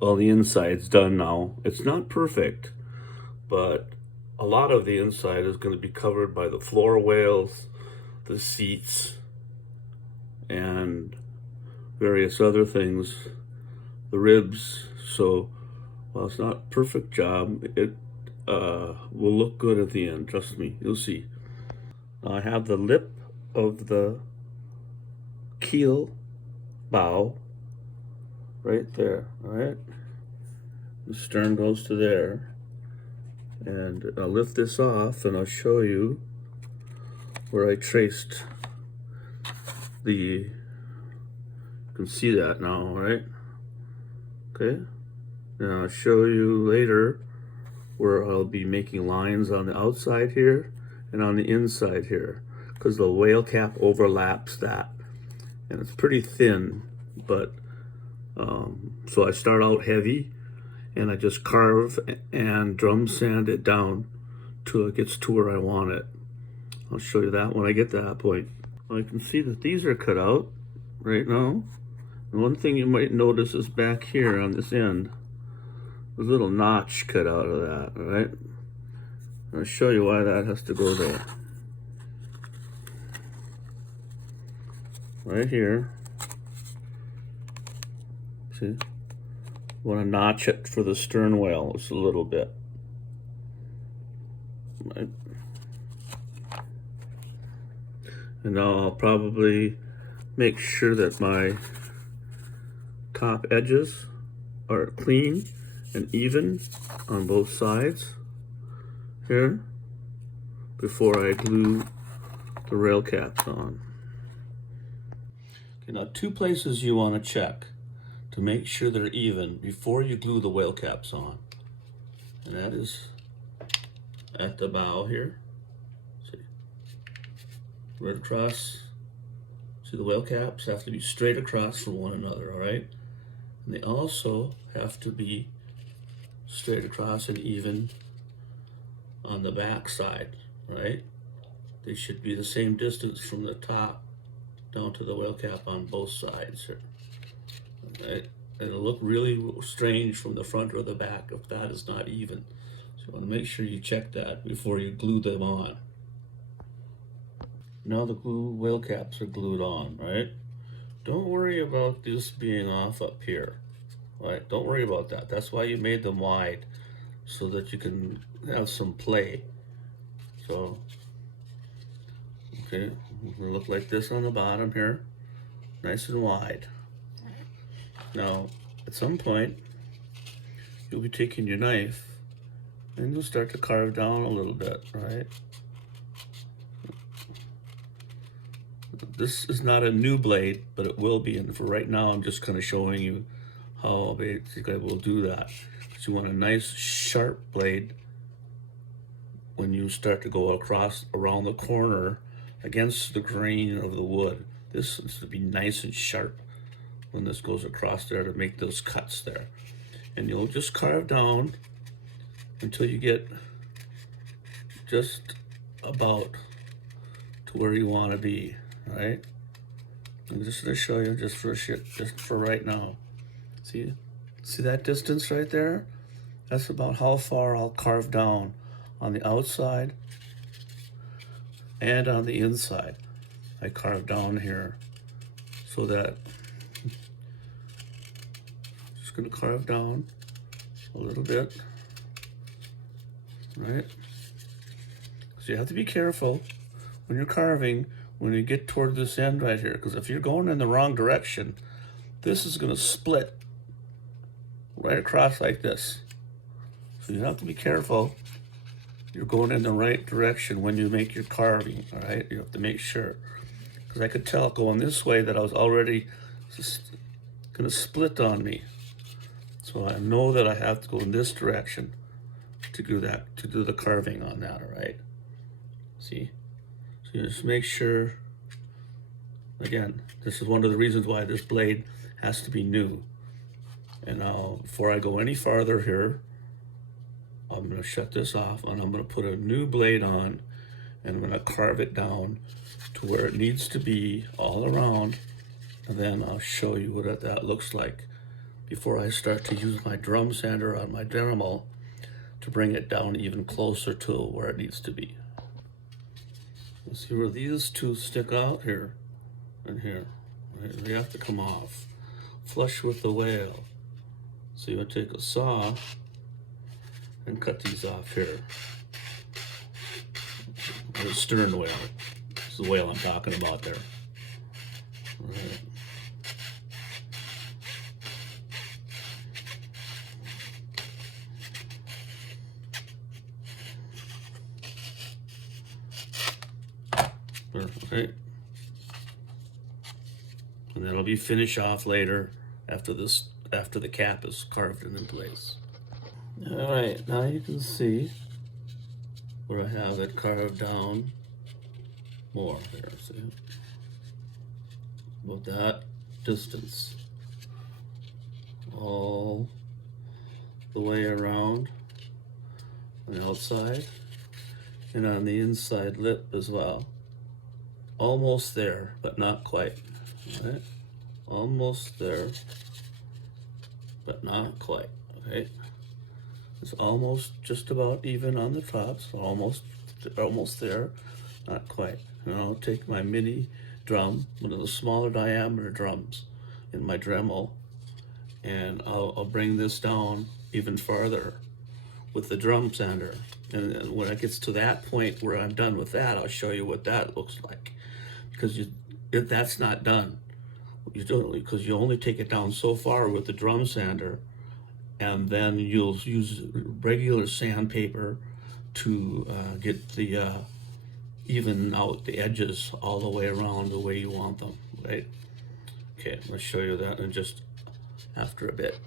all the inside's done now. It's not perfect, but a lot of the inside is going to be covered by the floor rails, the seats, and various other things, the ribs. So while it's not a perfect job, it will look good at the end. Trust me, you'll see. I have the lip of the keel bow right there, all right? The stern goes to there. And I'll lift this off and I'll show you where I traced the, you can see that now, right? Okay, and I'll show you later where I'll be making lines on the outside here and on the inside here, because the whale cap overlaps that, and it's pretty thin, but so I start out heavy and I just carve and drum sand it down till it gets to where I want it. I'll show you that when I get to that point. Well, I can see that these are cut out right now. And one thing you might notice is back here on this end, there's a little notch cut out of that, all right? I'll show you why that has to go there. Right here, see? Want to notch it for the stern whale just a little bit. Right. And now I'll probably make sure that my top edges are clean and even on both sides here before I glue the rail caps on. Okay, now two places you want to check to make sure they're even before you glue the whale caps on. And that is at the bow here. See, right across. See, the whale caps have to be straight across from one another, all right? And they also have to be straight across and even on the back side, right? They should be the same distance from the top down to the whale cap on both sides here. Right? And it'll look really strange from the front or the back if that is not even. So you want to make sure you check that before you glue them on. Now the whale caps are glued on, right? Don't worry about this being off up here, right? Don't worry about that. That's why you made them wide, so that you can have some play. So, okay, it'll look like this on the bottom here, nice and wide. Now, at some point, you'll be taking your knife and you'll start to carve down a little bit, right? This is not a new blade, but it will be, and for right now, I'm just kind of showing you how basically I will do that. So you want a nice sharp blade when you start to go across around the corner against the grain of the wood. This is to be nice and sharp when this goes across there to make those cuts there. And you'll just carve down until you get just about to where you want to be, right? I'm just going to show you just for right now. See that distance right there? That's about how far I'll carve down on the outside and on the inside. I carve down here so that going to carve down a little bit, right? So you have to be careful when you're carving when you get toward this end right here, because if you're going in the wrong direction, this is going to split right across like this. So you have to be careful you're going in the right direction when you make your carving, all right? You have to make sure, because I could tell going this way that I was already going to split on me. So I know that I have to go in this direction to do that, to do the carving on that, all right? See? So you just make sure, again, this is one of the reasons why this blade has to be new. And now, before I go any farther here, I'm gonna shut this off and I'm gonna put a new blade on and I'm gonna carve it down to where it needs to be all around. And then I'll show you what that looks like before I start to use my drum sander on my Dremel to bring it down even closer to where it needs to be. You see where these two stick out here and here. Right? They have to come off, flush with the whale. So you'll take a saw and cut these off here. The stern whale. It's the whale I'm talking about there. Right. Right. And that'll be finished off later after the cap is carved in place. All right, now you can see where I have it carved down more there, see? About that distance. All the way around on the outside and on the inside lip as well. Almost there, but not quite. Right? Almost there, but not quite. Okay, it's almost just about even on the top, so almost there, not quite. And I'll take my mini drum, one of the smaller diameter drums in my Dremel, and I'll bring this down even farther with the drum sander. And when it gets to that point where I'm done with that, I'll show you what that looks like. Because if that's not done, you don't, because you only take it down so far with the drum sander, and then you'll use regular sandpaper to get the even out the edges all the way around the way you want them, right? Okay, let's show you that in just after a bit.